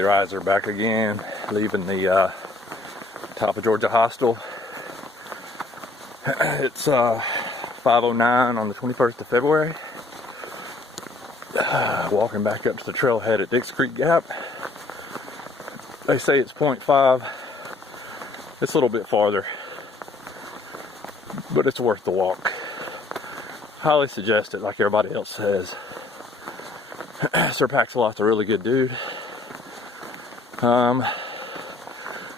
Daily riser back again, leaving the top of Georgia hostel. It's 5:09 on the 21st of February. Walking back up to the trailhead at Dix Creek Gap. They say it's 0.5. It's a little bit farther, but it's worth the walk. Highly suggest it, like everybody else says. Sir Paxalot's a really good dude. On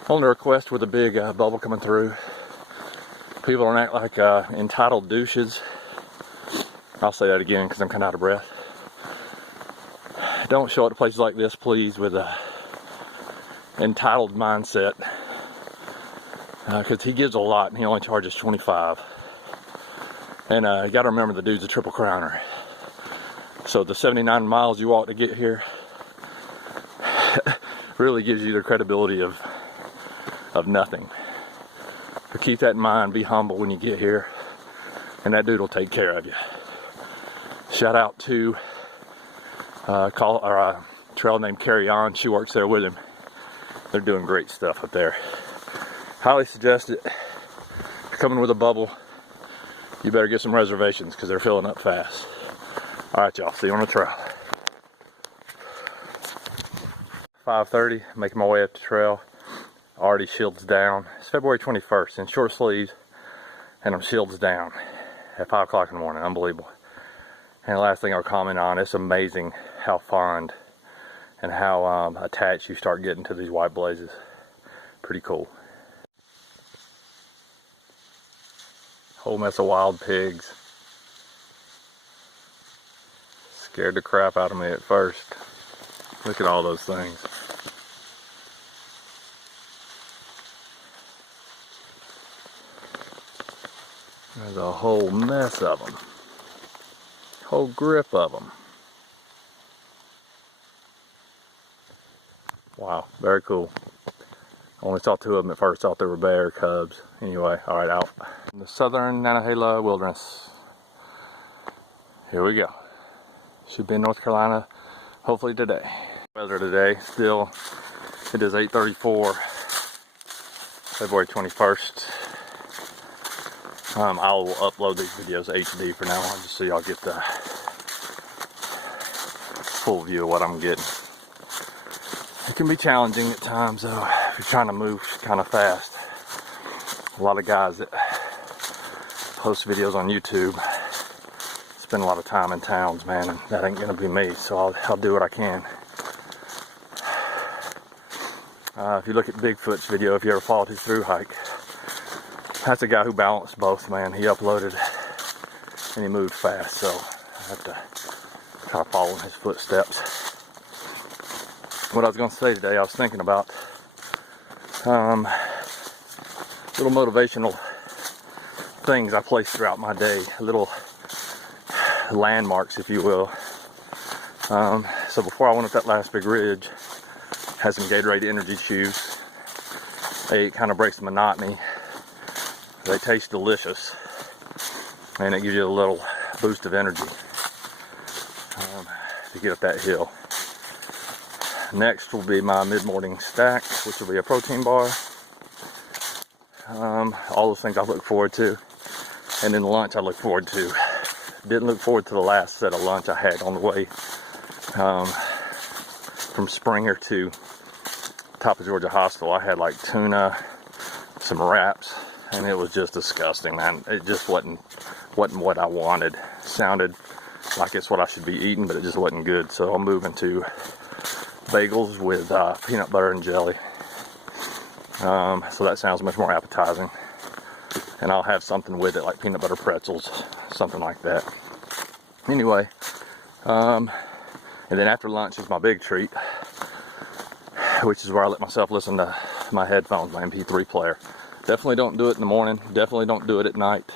the request with a big bubble coming through. People don't act like entitled douches. I'll say that again because I'm kind of out of breath. Don't show up to places like this, please, with a entitled mindset. Because he gives a lot and he only charges $25. And you got to remember the dude's a triple crowner. So the 79 miles you walk to get here really gives you the credibility of nothing. But keep that in mind, be humble when you get here, and that dude will take care of you. Shout out to a trail named Carry On. She works there with him. They're doing great stuff up there. Highly suggest it. If you're coming with a bubble, you better get some reservations because they're filling up fast. Alright y'all, see you on the trail. 5:30, making my way up the trail. Already shields down. It's February 21st in short sleeves, and I'm shields down at 5 o'clock in the morning. Unbelievable. And the last thing I'll comment on, it's amazing how fond and how attached you start getting to these white blazes. Pretty cool. Whole mess of wild pigs. Scared the crap out of me at first. Look at all those things. There's a whole mess of them. Whole grip of them. Wow, very cool. I only saw 2 of them at first, thought they were bear cubs. Anyway, alright, out. In the southern Nantahala wilderness. Here we go. Should be in North Carolina, hopefully today. Weather today, still, it is 8:34, February 21st. I'll upload these videos HD for now on, just so y'all get the full view of what I'm getting. It can be challenging at times though, if you're trying to move kind of fast. A lot of guys that post videos on YouTube spend a lot of time in towns, man, and that ain't gonna be me, so I'll do what I can. If you look at Bigfoot's video, if you ever followed his Thru-Hike, that's a guy who balanced both, man. He uploaded and he moved fast, so I have to try to follow in his footsteps. What I was going to say today, I was thinking about little motivational things I place throughout my day, little landmarks, if you will. So before I went up that last big ridge, had some Gatorade energy chews. They kind of breaks the monotony. They taste delicious, and it gives you a little boost of energy to get up that hill. Next will be my mid-morning stack, which will be a protein bar. All those things I look forward to, and then lunch I look forward to. Didn't look forward to the last set of lunch I had on the way from Springer to top of Georgia hostel. I had like tuna, some wraps, and it was just disgusting, man. It just wasn't what I wanted. Sounded like it's what I should be eating, but it just wasn't good. So I'm moving to bagels with peanut butter and jelly. So that sounds much more appetizing. And I'll have something with it, like peanut butter pretzels, something like that. Anyway, and then after lunch is my big treat, which is where I let myself listen to my headphones, my MP3 player. Definitely don't do it in the morning. Definitely don't do it at night.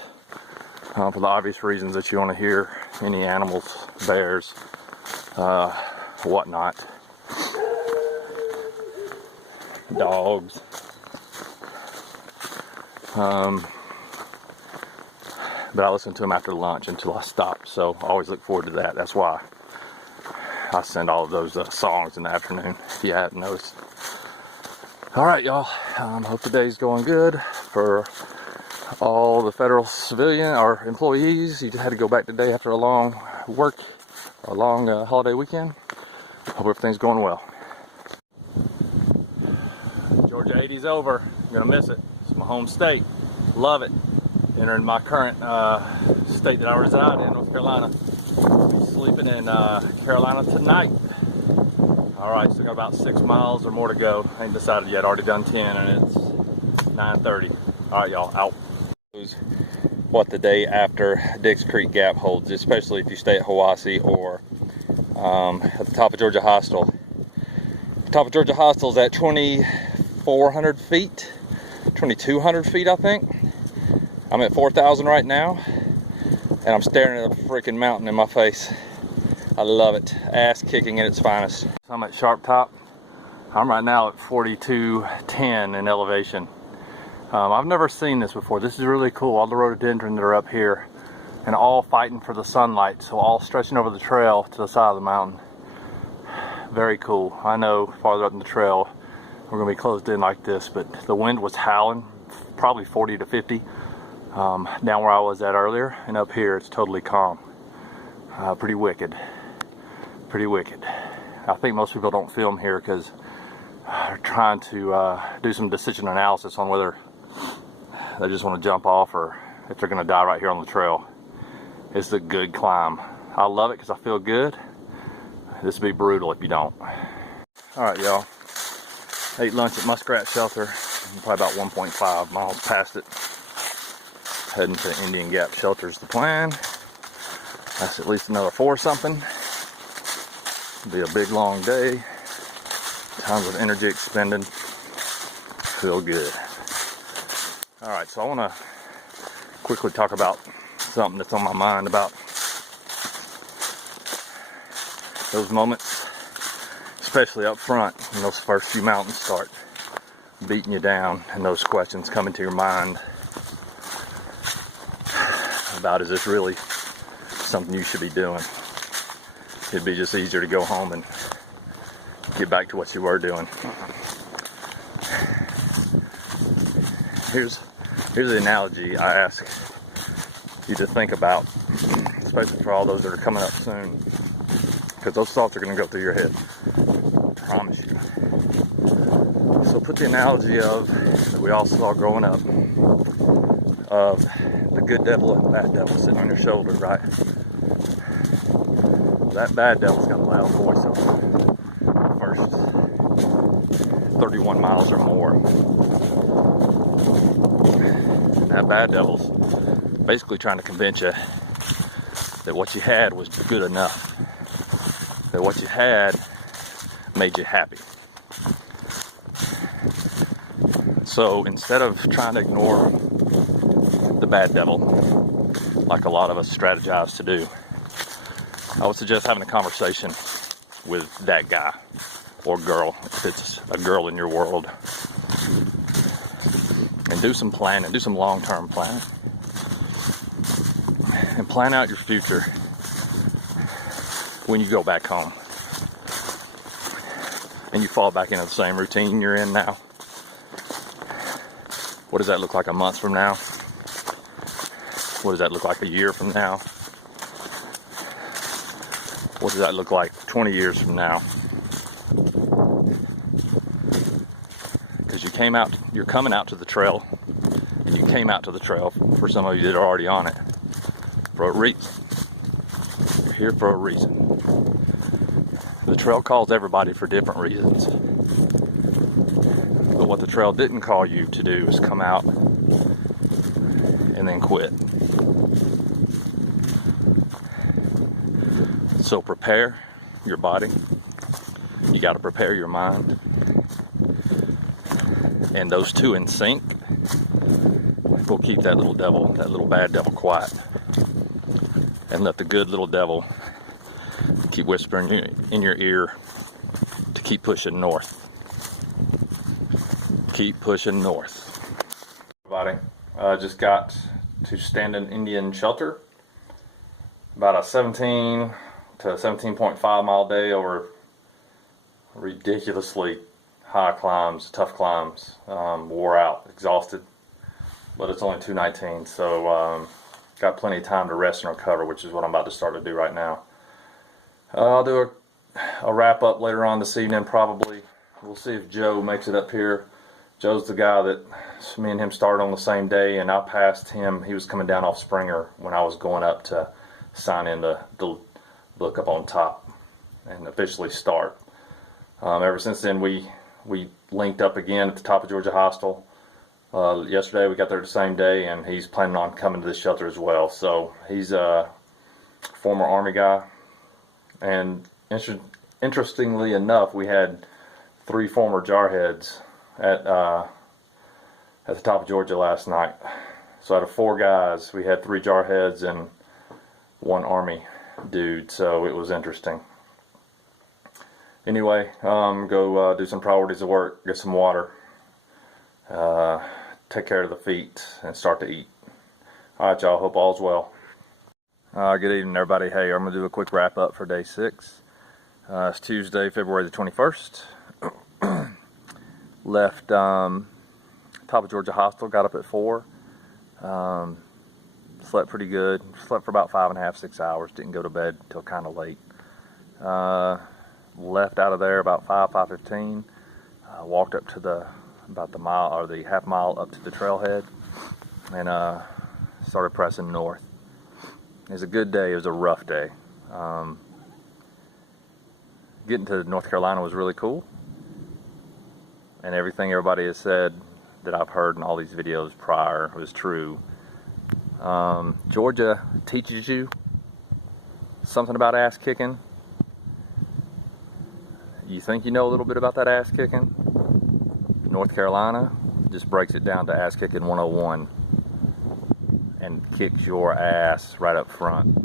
For the obvious reasons that you want to hear any animals, bears, whatnot. Dogs. But I listen to them after lunch until I stop. So I always look forward to that. That's why I send all of those songs in the afternoon. if you hadn't noticed. Alright, y'all, hope today's going good for all the federal civilian or employees. You had to go back today after a long holiday weekend. Hope everything's going well. Georgia 80's over. You're gonna miss it. It's my home state. Love it. Entering my current state that I reside in, North Carolina. Sleeping in Carolina tonight. Alright, still got about 6 miles or more to go. I ain't decided yet. Already done 10 and it's 9:30. Alright, y'all, out. What the day after Dix Creek Gap holds, especially if you stay at Hiwassee or at the top of Georgia Hostel. The top of Georgia Hostel is at 2,400 feet, 2,200 feet, I think. I'm at 4,000 right now, and I'm staring at a freaking mountain in my face. I love it. Ass kicking at its finest. I'm at Sharp Top. I'm right now at 4210 in elevation. I've never seen this before. This is really cool. All the rhododendron that are up here and all fighting for the sunlight. So all stretching over the trail to the side of the mountain. Very cool. I know farther up in the trail we're gonna be closed in like this, but the wind was howling, probably 40 to 50 down where I was at earlier, and up here it's totally calm. Pretty wicked. Pretty wicked. I think most people don't film here because they're trying to do some decision analysis on whether they just want to jump off or if they're going to die right here on the trail. It's a good climb. I love it because I feel good. This would be brutal if you don't. Alright, y'all. Ate lunch at Muskrat Shelter. I'm probably about 1.5 miles past it. Heading to Indian Gap Shelter is the plan. That's at least another 4 something. It'll be a big long day. Tons of energy expended. Feel good. Alright, so I want to quickly talk about something that's on my mind about those moments, especially up front when those first few mountains start beating you down and those questions come into your mind about, is this really something you should be doing? It'd be just easier to go home and get back to what you were doing. Here's the analogy I ask you to think about, especially for all those that are coming up soon, because those thoughts are going to go through your head. I promise you. So put the analogy of that we all saw growing up of the good devil and the bad devil sitting on your shoulder, right? That bad devil's got a loud voice on the first 31 miles or more. That bad devil's basically trying to convince you that what you had was good enough. That what you had made you happy. So instead of trying to ignore the bad devil, like a lot of us strategize to do, I would suggest having a conversation with that guy or girl, if it's a girl in your world, and do some planning, do some long-term planning, and plan out your future when you go back home and you fall back into the same routine you're in now. What does that look like a month from now? What does that look like a year from now? What does that look like 20 years from now? Because you're coming out to the trail, and you came out to the trail, for some of you that are already on it, for a reason. You're here for a reason. The trail calls everybody for different reasons. But what the trail didn't call you to do is come out and then quit. So prepare your body. You got to prepare your mind. And those two in sync will keep that little devil, that little bad devil, quiet. And let the good little devil keep whispering in your ear to keep pushing north. Keep pushing north. Everybody, just got to Standing Indian Shelter. About a 17 to 17.5 mile day over ridiculously high climbs, tough climbs, wore out, exhausted, but it's only 2:19, so got plenty of time to rest and recover, which is what I'm about to start to do right now. I'll do a wrap up later on this evening probably. We'll see if Joe makes it up here. Joe's the guy that me and him started on the same day, and I passed him. He was coming down off Springer when I was going up to sign in to look up on top and officially start. Ever since then, we linked up again at the top of Georgia Hostel. Yesterday we got there the same day, and he's planning on coming to this shelter as well. So he's a former Army guy, and interestingly enough, we had 3 former jarheads at the top of Georgia last night. So out of 4 guys, we had 3 jarheads and 1 Army dude. So it was interesting. Anyway, go do some priorities of work, get some water, take care of the feet, and start to eat. Alright y'all, hope all's well. Good evening everybody. Hey, I'm going to do a quick wrap up for day 6. It's Tuesday, February the 21st. Left top of Georgia Hostel, got up at 4. Slept pretty good. Slept for about 5.5, 6 hours. Didn't go to bed till kind of late. Left out of there about 5:15. Walked up to about the mile or the half mile up to the trailhead, and started pressing north. It was a good day. It was a rough day. Getting to North Carolina was really cool, and everything everybody has said that I've heard in all these videos prior was true. Georgia teaches you something about ass kicking. You think you know a little bit about that ass kicking. North Carolina just breaks it down to ass kicking 101 and kicks your ass right up front.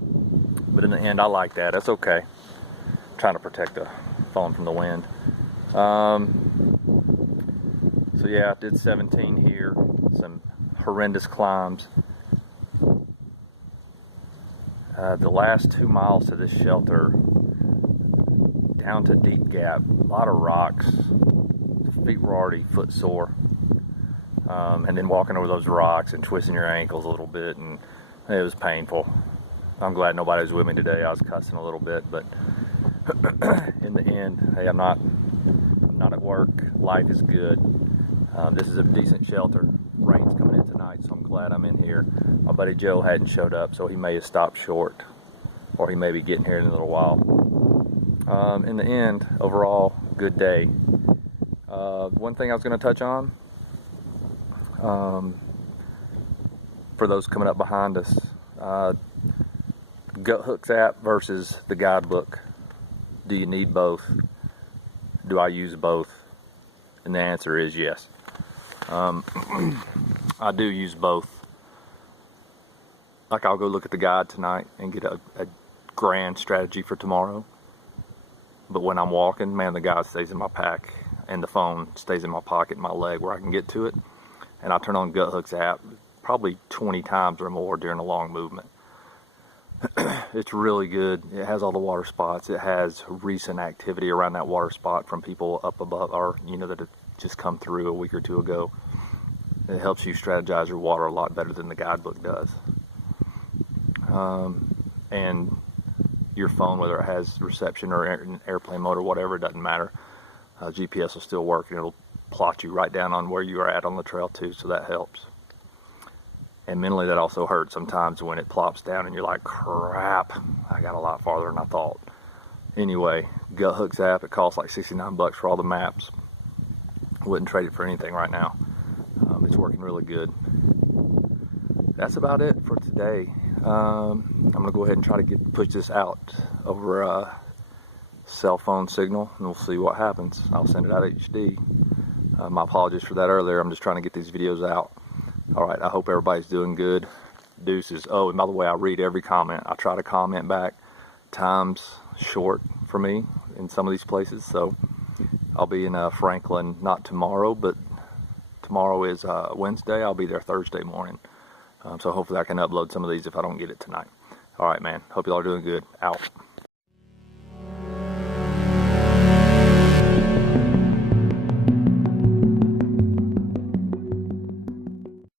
But in the end, I like that. That's okay. I'm trying to protect the phone from the wind. So yeah, I did 17 here. Some horrendous climbs. The last 2 miles to this shelter, down to Deep Gap, a lot of rocks. Feet were already foot sore. And then walking over those rocks and twisting your ankles a little bit, and it was painful. I'm glad nobody was with me today. I was cussing a little bit, but in the end, hey, I'm not at work. Life is good. This is a decent shelter. Rain's coming in tonight, so I'm glad I'm in here. My buddy Joe hadn't showed up, so he may have stopped short, or he may be getting here in a little while. In the end, overall, good day. One thing I was going to touch on, for those coming up behind us, Gut Hooks app versus the guidebook. Do you need both? Do I use both? And the answer is yes. I do use both. Like, I'll go look at the guide tonight and get a grand strategy for tomorrow. But when I'm walking, man, the guide stays in my pack and the phone stays in my pocket, in my leg, where I can get to it. And I turn on Gut Hooks app probably 20 times or more during a long movement. It's really good. It has all the water spots. It has recent activity around that water spot from people up above, or that have just come through a week or 2 ago. It helps you strategize your water a lot better than the guidebook does. And your phone, whether it has reception or an airplane mode or whatever, it doesn't matter. GPS will still work, and it'll plot you right down on where you are at on the trail too, so that helps. And mentally, that also hurts sometimes when it plops down and you're like, crap, I got a lot farther than I thought. Anyway, Gut Hooks app, it costs like $69 for all the maps. Wouldn't trade it for anything right now. It's working really good. That's about it for today. I'm gonna go ahead and try to push this out over a cell phone signal, and we'll see what happens. I'll send it out HD. My apologies for that earlier. I'm just trying to get these videos out. All right, I hope everybody's doing good. Deuces. Oh, and by the way, I read every comment. I try to comment back. Time's short for me in some of these places, so I'll be in Franklin, not tomorrow, but tomorrow is Wednesday. I'll be there Thursday morning. So hopefully I can upload some of these if I don't get it tonight. All right, man. Hope you all are doing good. Out.